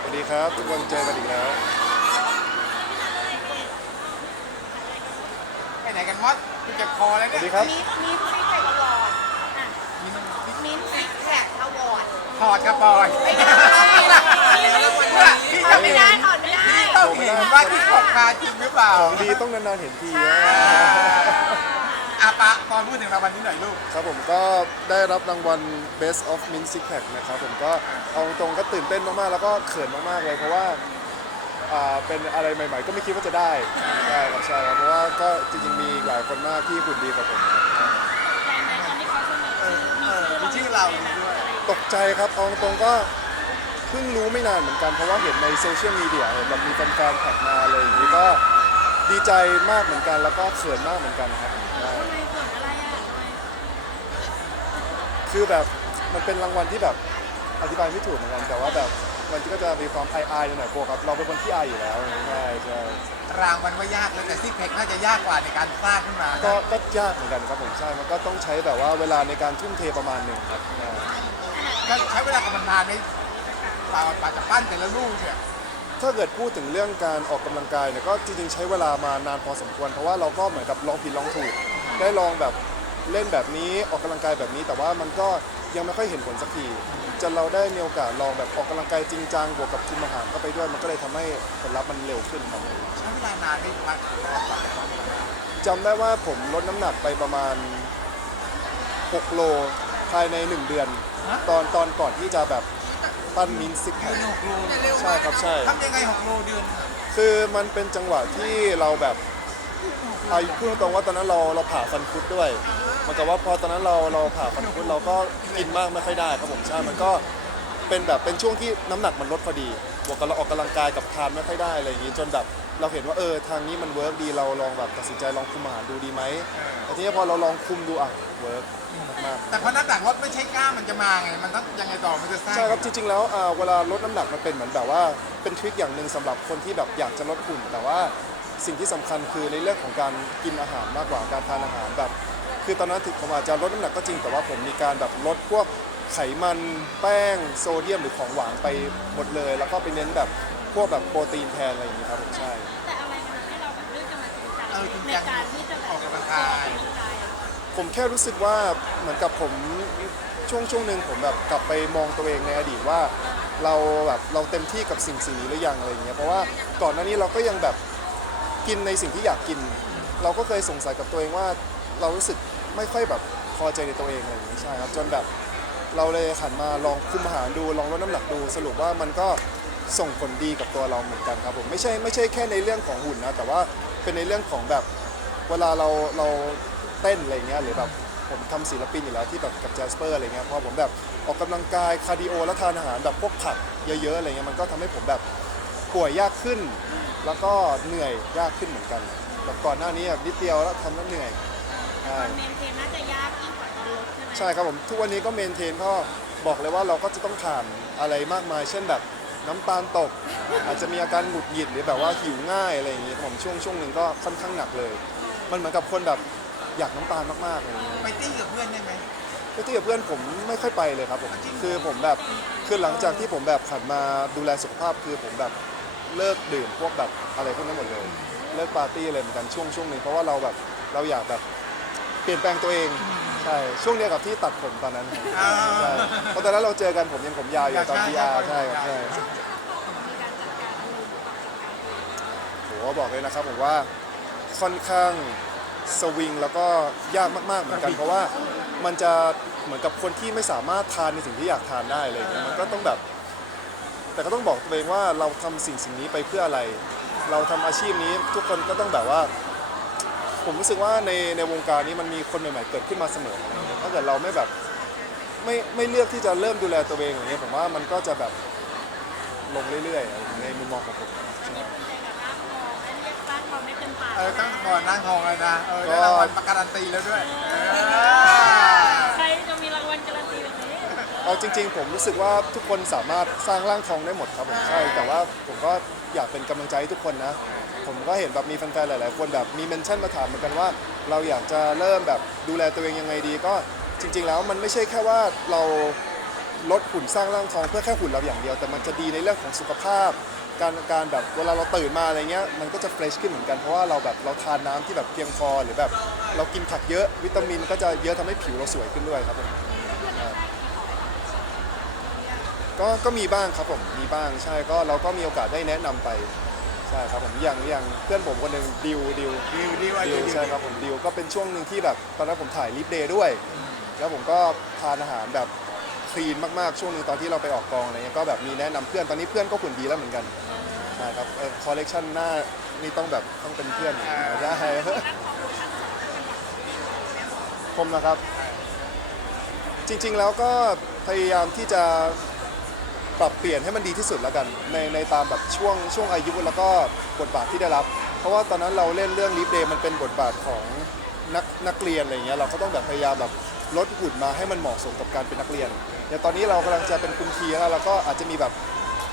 สวัสดีครับทุกคนเจอกันอีกแล้ว ไปไหนกันมดกูเจ็บคอแล้วสวัเนี่ยสดีครับมิมินซิกแพคอวอร์ดอะมีมันมีมินซิกแพคอวอร์ดถอดกระปอยไม่ได้ถอดไม่ได้ถอดไม่ได้ต้องเห็นว่าที่ออกมาจริงหรือเปล่าของดีต้องนานๆเห็นทีนะ อาปะตอนพูดถึงรางวัลนี้หน่อยลูก ครับผมก็ได้รับรางวัล Best of Min Six Pack นะครับผมก็เอาตรงก็ตื่นเต้นมากๆ แล้วก็เขินมากๆเลยเพราะว่าอ่าเป็นอะไรใหม่ๆ ก็ไม่คิดว่าจะได้ใช่ครับใช่ครับเพราะว่าก็จริงๆมีหลายคนมากที่หุ่นดีกว่าผมมีชื่อเราอยู่ด้วย ตกใจครับเอาตรงๆก็เพิ่งรู้ไม่นานเหมือนกันเพราะว่าเห็นในโซเชียลมีเดียเห็นแบบมีแฟนๆแท็กมาอะไรอย่างนี้ก็ ดีใจมากเหมือนกันแล้วก็เขินมากเหมือนกันครับใช่ทำไมเกิดอะไรอะทำไมคือแบบมันเป็นรางวัลที่แบบอธิบายไม่ถูกเหมือนกัน แต่ว่าแบบมันก็จะมีความอายๆหน่อยๆโปครับเราเป็นคนที่อายอยู่แล้วใช่ใช่รางวัลว่ายากเลยแต่ซิกแพคน่าจะยากกว่าในการสร้างขึ้นมาก็ก็ยากเหมือนกันครับผมใช่มันก็ต้องใช้แบบว่าเวลาในการทุ่มเทประมาณหนึ่งครับใช่ก็ใช้เวลากับมันนานไหมกว่าป่าจะปั้นแต่ละลูกเนี่ย ถ้าเกิดพูดถึงเรื่องการออกกำลังกายเนี่ยก็จริงๆใช้เวลามานานพอสมควร เพราะว่าเราก็เหมือนกับลองผิดลองถูก ได้ลองแบบเล่นแบบนี้ออกกำลังกายแบบนี้ แต่ว่ามันก็ยังไม่ค่อยเห็นผลสักทีจนเราได้มีโอกาสลองแบบออกกำลังกายจริงจังบวกกับคุมอาหารเข้าไปด้วยมันก็เลยทำให้ผลลัพธ์มันเร็วขึ้นครับใช้เวลานานไหมพักกว่าจะปั้นได้จำได้ว่าผมลดน้ำหนักไปประมาณ 6 โลภายใน 1 เดือน ตอนตอนก่อนที่จะแบบ ปั้นมินซิกแพเดือนคหกโลเนี่ยเร็วใช่ครับใช่ ทำยังไงหกโลเดือนคือมันเป็นจังหวะที่เราแบบอาพูดตรงๆว่าตอนนั้นเราเราผ่าฟันคุดด้วยเหมือนกับว่าพอตอนนั้นเราเราผ่าฟันคุดเราก็กินมากไม่ค่อยได้ครับผมใช่มันก็เป็นแบบเป็นช่วงที่น้ำหนักมันลดพอดีบวกกับเราออกกำลังกายกับทานไม่ค่อยได้อะไรอย่างงี้จนแบบ เราเห็นว่าเออทางนี้มันเวิร์กดีเราลองแบบตัดสินใจลองคุมอาหารดูดีไหมแต่ทีนี้พอเราลองคุมดูอะเวิร์กมากๆแต่พอน้ำหนักลดไม่ใช่กล้ามมันจะมาไงมันต้องยังไงต่อมันจะสร้างใช่ครับจริงๆแล้วอ่าเวลาลดน้ำหนักมันเป็นเหมือนแบบว่าเป็นทริคอย่างหนึ่งสำหรับคนที่แบบอยากจะลดหุ่นแต่ว่าสิ่งที่สำคัญคือในเรื่องของการกินอาหารมากกว่าการทานอาหารแบบ คือตอนนั้นถึงผมอาจจะลดน้ำหนักก็จริงแต่ว่าผมมีการแบบลดพวกไขมันแป้งโซเดียมหรือของหวานไปหมดเลย แล้วก็ไปเน้นแบบ พวกแบบโปรตีนแทนอะไรอย่างนี้ครับผมใช่ แต่อะไรมันทำให้เราแบบเลือกจะมาจริงจังเออจริงในจังการที่จะแบบออกกำลังกาย ออกกำลังกายอะผมแค่รู้สึกว่าเหมือนกับผมช่วงช่วงหนึ่งผมแบบกลับไปมองตัวเองในอดีตว่า เราแบบเราเต็มที่กับสิ่งสิ่งนี้หรือยังอะไรอย่างเงี้ยเพราะว่าก่อนหน้านี้เราก็ยังแบบกินในสิ่งที่อยากกิน เราก็เคยสงสัยกับตัวเองว่าเรารู้สึกไม่ค่อยแบบพอใจในตัวเองอะไรอย่างงี้ใช่ครับจนแบบ เราเลยหันมาลองคุมอาหารดูลองลดน้ำหนักดูสรุปว่ามันก็ ส่งผลดีกับตัวเราเหมือนกันครับผมไม่ใช่ไม่ใช่แค่ในเรื่องของหุ่นนะแต่ว่าเป็นในเรื่องของแบบเวลาเราเราเต้นอะไรเงี้ยหรือแบบผมทำศิลปินอยู่แล้วที่แบบกับแจสเปอร์อะไรเงี้ยพอผมแบบออกกำลังกายคาร์ดิโอแล้วทานอาหารแบบพวกผักเยอะๆอะไรเงี้ยมันก็ทำให้ผมแบบป่วยยากขึ้น แล้วก็เหนื่อยยากขึ้นเหมือนกันแบบก่อนหน้านี้แบบนิดเดียวแล้วทำแล้วเหนื่อยใช่ตอนเมนเทนน่าจะยากยิ่งกว่าตอนลดใช่ไหมใช่ครับผมทุกวันนี้ก็เมนเทนก็บอกเลยว่าเราก็จะต้องผ่านอะไรมากมาย เช่นแบบ น้ำตาลตก อาจจะมีอาการหงุดหงิดหรือแบบว่าหิวง่ายอะไรอย่างงี้ครับผมช่วงช่วงหนึ่งก็ค่อนข้างหนักเลย มันเหมือนกับคนแบบอยากน้ำตาลมากๆอะไรอย่างเงี้ย ไปตี้กับเพื่อนได้ไหม ไปที่กับเพื่อนผมไม่ค่อยไปเลยครับผมคือผมแบบคือหลังจากที่ผมแบบผันมาดูแลสุขภาพคือผมแบบเลิกดื่มพวกแบบอะไรพวกนั้นหมดเลย เลิกปาร์ตี้อะไรเหมือนกันช่วงช่วงหนึ่งเพราะว่าเราแบบเราอยากแบบเปลี่ยนแปลงตัวเองใช่ช่วงเดียวกับที่ตัดผมตอนนั้นอ่า ใช่เพราะ ตอนนั้นเราเจอกันผมยังผมยาวอยู่ตอนพีอาร์ใช่ครับใช่มีการจัดการอารมณ์ปรับจัดการตัวเองโหบอกเลยนะครับผมว่าค่อนข้างสวิงแล้วก็ยากมากๆเหมือนกัน เพราะว่ามันจะเหมือนกับคนที่ไม่สามารถทานในสิ่งที่อยากทานได้อะไรอย่างเงี้ยมันก็ต้องแบบ แต่ก็ต้องบอกตัวเองว่าเราทำสิ่งสิ่งนี้ไปเพื่ออะไร เราทำอาชีพนี้ทุกคนก็ต้องแบบว่า ผมรู้สึกว่าในในวงการนี้มันมีคนใหม่ๆเกิดขึ้นมาเสมออะไรอย่างเงี้ยถ้าเกิดเราไม่แบบ ไม่ไม่เลือกที่จะเริ่มดูแลตัวเองอย่างเงี้ยผมว่ามันก็จะแบบลงเรื่อยๆ ในมุมมองของผมอันนี้เป็นใจกับร่างทองอันนี้เรียกร่างทองได้เต็มปากเออต้องก่อนนั่งทองเลยนะ เออได้รางวัลประการันตีแล้วด้วยเออใครจะมีรางวัลการันตีแบบนี้เอาจริง ๆ ผมรู้สึกว่าทุกคนสามารถสร้างร่างทองได้หมดครับผมใช่ แต่ว่าผมก็อยากเป็นกำลังใจให้ทุกคนนะ ผมก็เห็นแบบมีแฟนๆหลาย ๆ คนแบบมีเมนชั่นมาถามเหมือนกันว่า เราอยากจะเริ่มแบบดูแลตัวเองยังไงดีก็ จริง ๆ แล้วมันไม่ใช่แค่ว่าเราลดหุ่นสร้างร่างทองเพื่อแค่หุ่นเราอย่างเดียว แต่มันจะดีในเรื่องของสุขภาพ การการแบบเวลาเราตื่นมาอะไรเงี้ยมันก็จะเฟรชขึ้นเหมือนกันเพราะว่าเราแบบเราทานน้ำที่แบบเพียงพอหรือแบบเรากินผักเยอะวิตามินก็จะเยอะทำให้ผิวเราสวยขึ้นด้วยครับผมอ่าก็ก็มีบ้างครับผมมีบ้างใช่ก็เราก็มีโอกาสได้แนะนำไปใช่ครับผมอย่างอย่างเพื่อนผมคนหนึ่งดิวดิว ดิวดิวดิวใช่ครับผมดิวก็เป็นช่วงหนึ่งที่แบบตอนนั้นผมถ่ายลิฟเดย์ด้วย แล้วผมก็ทานอาหารแบบคลีนมากๆช่วงหนึงตอนที่เราไปออกกองอะไรเงี้ยก็แบบมีแนะนำเพื่อนตอนนี้เพื่อนก็หุ่นดีแล้วเหมือนกันใช่ครับคอลเลกชันหน้านี่ต้องแบบต้องเป็นเพื่อนใช่ผมนะครับ จริงๆแล้วก็พยายามที่จะปรับเปลี่ยนให้มันดีที่สุดแล้วกันในในตามแบบช่วงช่วงอายุแล้วก็บทบาทที่ได้รับ เพราะว่าตอนนั้นเราเล่นเรื่องลิฟเดย์มันเป็นบทบาทของนักนักเรียนอะไรเงี้ยเราก็ต้องแบบพยายามแบบ ลดหุ่นมาให้มันเหมาะสมกับการเป็นนักเรียนอย่างตอนนี้เรากำลังจะเป็นคุณทีแล้วเราก็อาจจะมีแบบ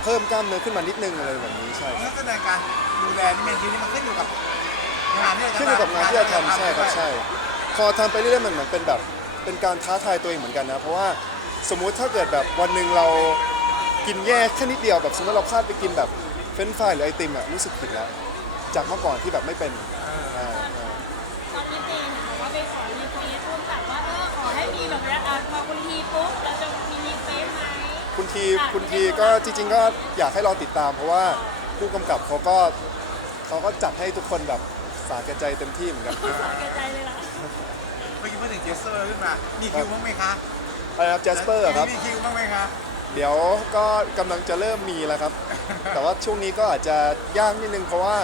เพิ่มกล้ามเนื้อขึ้นมานิดนึงอะไรแบบนี้ใช่นักแสดงการดูแลนี่มันคือนี่มันขึ้นอยู่กับงานที่เราจะขึ้นอยู่กับงานที่เราทำใช่ครับใช่ พอทำไปเรื่อยๆมันเหมือนเป็นแบบเป็นการท้าทายตัวเองเหมือนกันนะ เพราะว่าสมมุติถ้าเกิดแบบวันหนึ่งเรากินแย่แค่นิดเดียวแบบสมมติเราพลาดไปกินแบบเฟรนช์ฟรายหรือไอติมอะรู้สึกผิดแล้วจากเมื่อก่อนที่แบบไม่เป็น คุณทีคุณทีก็จริง ๆ ก็อยากให้เราติดตาม เพราะว่าผู้กำกับเขาก็เขาก็จัดให้ทุกคนแบบสาแก่ใจเต็มที่เหมือนกันขอแก่ใจเลยล่ะเมื่อกี้พูดถึงเจสเซอร์ขึ้นมา มีคิวบ้างไหมคะอะไรครับแจสเปอร์ครับ มีคิวบ้างไหมคะเดี๋ยวก็กำลังจะเริ่มมีแล้วครับ แต่ว่าช่วงนี้ก็อาจจะยากนิดนึงเพราะว่า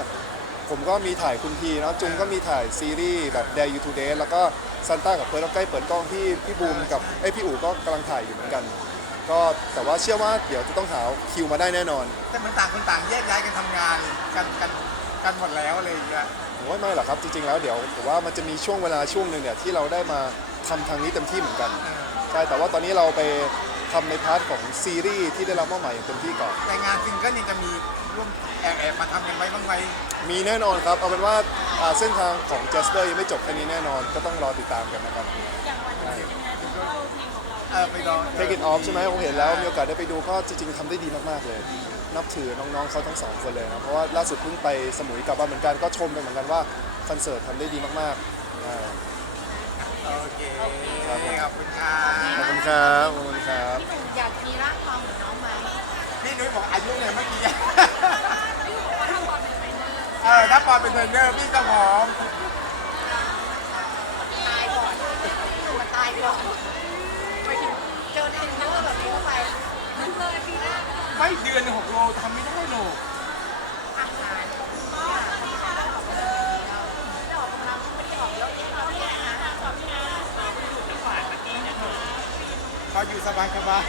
ผมก็มีถ่ายคุณทีเนาะจุงก็มีถ่ายซีรีส์แบบ Dare You to Date แล้วก็ซันต้ากับเพิร์ลใกล้เปิดกล้องที่พี่บูมกับไอยพี่อู๋ก็กำลังถ่ายอยู่เหมือนกัน ก็แต่ว่าเชื่อว่าเดี๋ยวจะต้องหาคิวมาได้แน่นอนแต่เหมือนต่างคนต่างแยกย้ายกันทำงานกันกันกันหมดแล้วอะไรอย่างเงี้ยผมว่าไม่หรอกครับจริงๆแล้วเดี๋ยวผมว่ามันจะมีช่วงเวลาช่วงหนึ่งเนี่ยที่เราได้มาทำทางนี้เต็มที่เหมือนกันใช่แต่ว่าตอนนี้เราไปทำในพาร์ทของซีรีส์ที่ได้รับมอบหมายอย่างเต็มที่ก่อน แต่งานซิงเกิลนี่จะมีร่วมแอบแอบมาทำกันไว้บ้างไหมมีแน่นอนครับ เอาเป็นว่าอ่าเส้นทางของ j a s p e r ยังไม่จบแค่นี้แน่นอน ก็ต้องรอติดตามกันนะครับ อย่างวันนี้เป็นไง ไปรอ Take it off ใช่ไหมผมเห็นแล้วมีโอกาสได้ไปดูก็จริง ๆทำได้ดีมากๆเลย นับถือน้องๆเขาทั้งสองคนเลยนะเพราะว่าล่าสุดเพิ่งไปสมุยกลับมาเหมือนกันก็ชมไปเหมือนกันว่าคอนเสิร์ตทำได้ดีมากๆอ่าโอเคขอบคุณค่ะขอบคุณครับขอบคุณครับพี่หนุ่มอยากมีร่างทองเหมือนน้องไหมพี่นุ้ยบอกอายุเนี่ยเมื่อกี้พี่หนุ่มบอกว่าถ้าพอเป็นไฟเนอร์เออถ้าปอนเป็นเทรนเนอร์พี่ก็พร้อมตายก่อนพี่หนุ่มมาตายก่อน เดือนหนึ่งหกโลทำไม่ได้หรอกอาหารก็มีค่ะออกเลยจะออกกำลังไม่ได้ออกแล้วที่เราเนี่ยนะขอบคุณนะขอบคุณพี่ขวัญเมื่อกี้นะคะพออยู่สบายสบาย